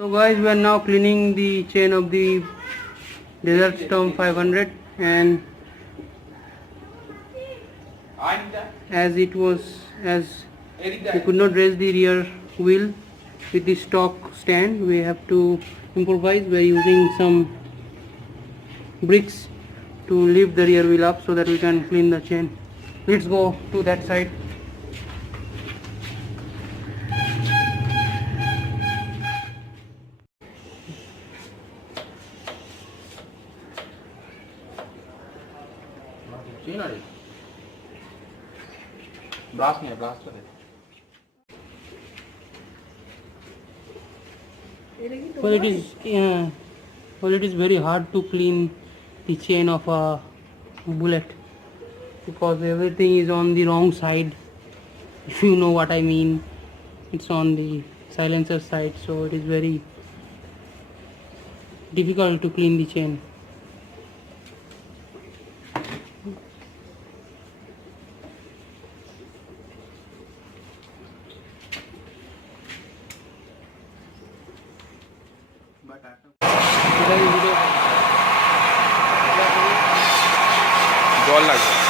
So guys, we are now cleaning the chain of the Desert Storm 500, and as we could not raise the rear wheel with the stock stand, we have to improvise by using some bricks to lift the rear wheel up so that we can clean the chain. Let's go to that side. Well, it is very hard to clean the chain of a bullet because everything is on the wrong side, if you know what I mean. It's on the silencer side, so it is very difficult to clean the chain. জল লাগবে।